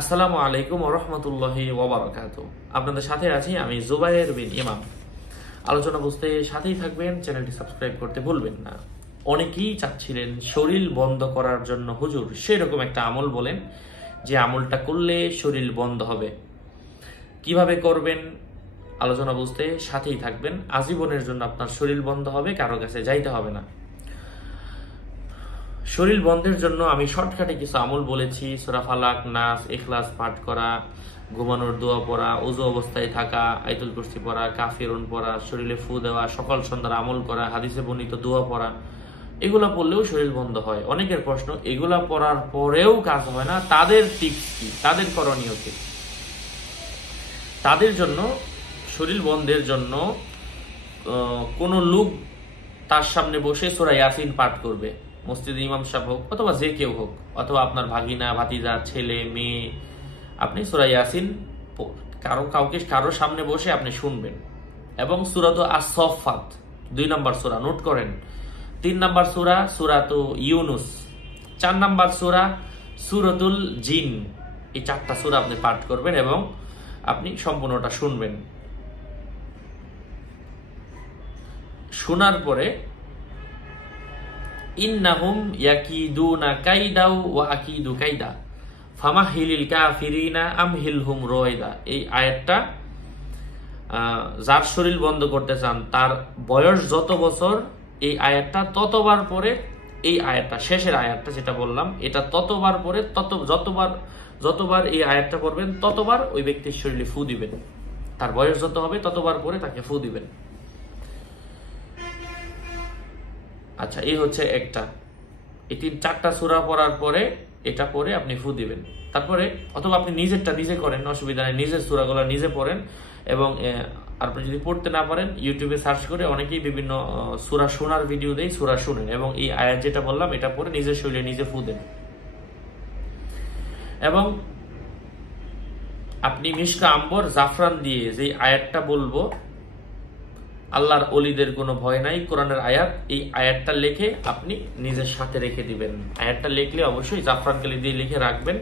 আসসালামু আলাইকুম ওয়া রাহমাতুল্লাহি ওয়া বারাকাতুহু। আপনাদের সাথে আছি আমি জুবায়ের বিন ইমাম। আলোচনা বুঝতে সাথেই থাকবেন, চ্যানেলটি সাবস্ক্রাইব করতে ভুলবেন না। অনেকেই চাচ্ছিলেন শরীর বন্ধ করার জন্য হুজুর সেরকম একটা আমল বলেন যে আমলটা করলে শরীর বন্ধ হবে। কিভাবে করবেন আলোচনা বুঝতে সাথেই থাকবেন। আজীবনের জন্য আপনার শরীর বন্ধ হবে, কারো কাছে যাইতে হবে না। শরীর বন্ধের জন্য আমি শর্টকাটে কিছু আমল বলেছি। সূরা ফালাক, নাস, ইখলাস পাঠ করা, ঘুমানোর দোয়া পড়া, ওযু অবস্থায় থাকা, আয়াতুল কুরসি পড়া, কাফিরুন পড়া, শরীরে ফু দেওয়া, সকাল সন্ধ্যার আমল করা, হাদিসে বর্ণিত দোয়া পড়া, এগুলা পড়লেও শরীর বন্ধ হয়। অনেকের প্রশ্ন, এগুলা পড়ার পরেও কাজ হয় না, তাদের টিপস কি, তাদের করণীয় কি? তাদের জন্য শরীর বন্ধের জন্য কোন লোক তার সামনে বসে সূরা ইয়াসিন পাঠ করবে। মসজিদে ইমাম সাহেব হোক অথবা যে কেউ হোক, অথবা আপনার ভাগিনা, ভাতিজা, ছেলে, মেয়ে, আপনি সূরা ইয়াসিন কারো সামনে বসে আপনি শুনবেন। এবং সূরাত আস-সাফফাত 2 নম্বর সূরা নোট করেন। 3 নম্বর সূরা সূরাত ইউনুস, 4 নম্বর সূরা সূরাতুল জিন। এই 4টা সূরা আপনি পাঠ করবেন এবং আপনি সম্পূর্ণটা শুনবেন। শোনার পরে ইন্নাহুম ইয়াকিদুনা কাইদাও ওয়া আকিদু কাইদা ফামাহিলিল কাফিরিনা আমহিলহুম রয়দা। এই আয়াতটা যার শরীর বন্ধ করতে চান তার বয়স যত বছর, এই আয়াতটা ততবার পরে, এই আয়াতটা শেষের আয়াতটা যেটা বললাম, এটা ততবার পরে যতবার এই আয়াতটা পড়বেন ততবার ওই ব্যক্তির শরীরে ফু দিবেন। তার বয়স যত হবে ততবার পরে তাকে ফু দিবেন। আচ্ছা, এই হচ্ছে একটা। এই 4টা সূরা পড়ার পরে এটা পড়ে আপনি ফু দিবেন। তারপরে অথবা আপনি নিজেরটা নিজে করেন, অসুবিধা নেই, নিজের সূরাগুলো নিজে পড়েন। এবং আপনি যদি পড়তে না পারেন ইউটিউবে সার্চ করে অনেকেই বিভিন্ন সূরা শোনার ভিডিও দেয়, সূরা শুনেন এবং এই আয়াত যেটা বললাম এটা পড়ে নিজের শরীরে নিজে ফু দেন। এবং আপনি মিশকা আম্বর জাফরান দিয়ে যে আয়াতটা বলবো, আল্লাহর ওলিদের কোনো ভয় নাই, কোরআনের আয়াত, এই আয়াতটা লিখে আপনি নিজের সাথে রেখে দিবেন। আয়াতটা লিখলে অবশ্যই জাফরান কালি দিয়ে লিখে রাখবেন।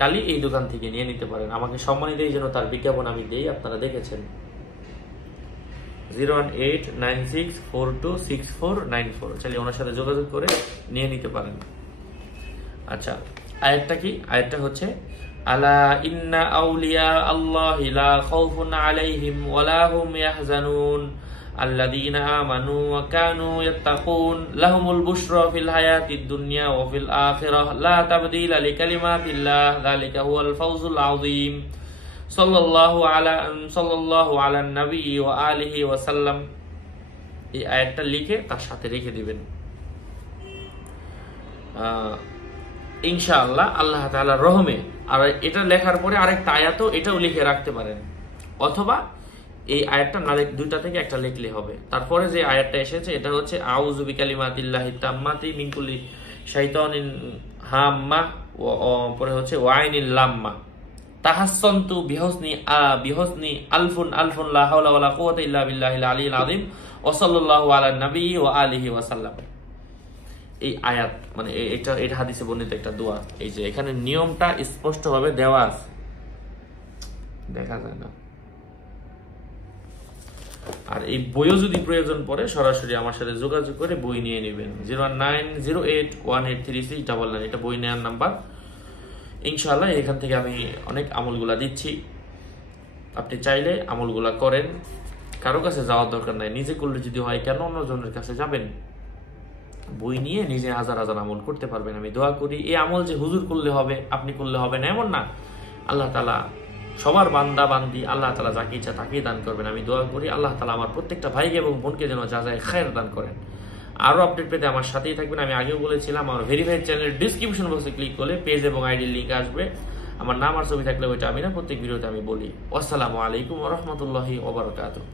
কালি এই দোকান থেকে নিয়ে নিতে পারেন। আমাকে সম্মানিত এই জন্য তার বিজ্ঞাপন আমি দেই, আপনারা দেখেছেন। 01896426494 চাইলে ওনার সাথে যোগাযোগ করে নিয়ে নিতে পারেন। আচ্ছা, আয়াতটা কি? আয়াতটা হচ্ছে আলা ইন্না আউলিয়া আল্লাহি লা খাউফুন আলাইহিম ওয়ালা হুম ইয়াহজানুন আল্লাযীনা আমানু ওয়া কানু ইয়াত্তাকুন লাহুমুল বুশরা ফিল হায়াতিদ দুনিয়া ওয়া ফিল আখিরাহ লা তাবদীলা লিকালিমাতিল্লাহ যালিকা হুয়াল ফাওজুল আযীম সাল্লাল্লাহু আলা নবী ওয়া আলিহি ওয়া সাল্লাম। এই আয়াতটা লিখে তার সাথে রেখে দিবেন। ইনশাআল্লাহ আল্লাহ তাআলার রহমে। আর এটা লেখার পরে আরেকটা আয়াতও এটাও লিখে রাখতে পারেন, অথবা এই আয়াতটা না লিখে 2টা থেকে একটা লিখলে হবে। তারপরে যে আয়াতটা এসেছে এটা হচ্ছে আউযু বিকালিমাতিল্লাহি তাম্মাতি মিন কুল্লি শাইতানিন হাম্মা, পরে হচ্ছে ওয়াইনিল লাম্মা তাহাসসানতু বিহুসনি আলফুন লা হাওলা ওয়ালা কুওয়াতা ইল্লা বিল্লাহিল আলিয়্যিল আযীম ওয়া সাল্লাল্লাহু আলা নবী ওয়া আলিহি ওয়া সাল্লাম। এই আয়াত মানে এটা হাদিসে বর্ণিত একটা দোয়া। এই যে এখানে নিয়মটা স্পষ্টভাবে দেওয়া আছে, দেখা যায় না। আর এই বইও যদি প্রয়োজন পড়ে সরাসরি আমার সাথে যোগাযোগ করে বই নিয়ে নেবেন। 09081836999 এটা বই নেওয়ার নাম্বার। ইনশাআল্লাহ এখান থেকে আমি অনেক আমলগুলা দিচ্ছি, আপনি চাইলে আমলগুলা করেন। কারো কাছে যাওয়ার দরকার নাই, নিজে করলে যদি হয় কেন অন্যজনের কাছে যাবেন? বই নিয়ে নিজে হাজার হাজার আমল করতে পারবেন। আমি দোয়া করি এই আমল যে হুজুর করলে হবে, আপনি করলে হবে না এমন না। আল্লাহ তাআলা সবার বান্দা বান্দি, আল্লাহ তাআলা যাকে ইচ্ছা তাকেই দান করবেন। আমি দোয়া করি আল্লাহ তাআলা আমার প্রত্যেকটা ভাইকে এবং বোনকে যেন যা যায় খায়ের দান করেন। আরো আপডেট পেতে আমার সাথেই থাকবেন। আমি আগেও বলেছিলাম আমার ভেরিফাইড চ্যানেলের ডিসক্রিপশন বক্সে ক্লিক করলে পেজ এবং আইডির লিংক আসবে। আমার নাম আর ছবি থাকলে ওইটা আমি না প্রত্যেক ভিডিওতে আমি বলি। আসসালামু আলাইকুম ওয়া রাহমাতুল্লাহি ওয়া বারাকাতুহু।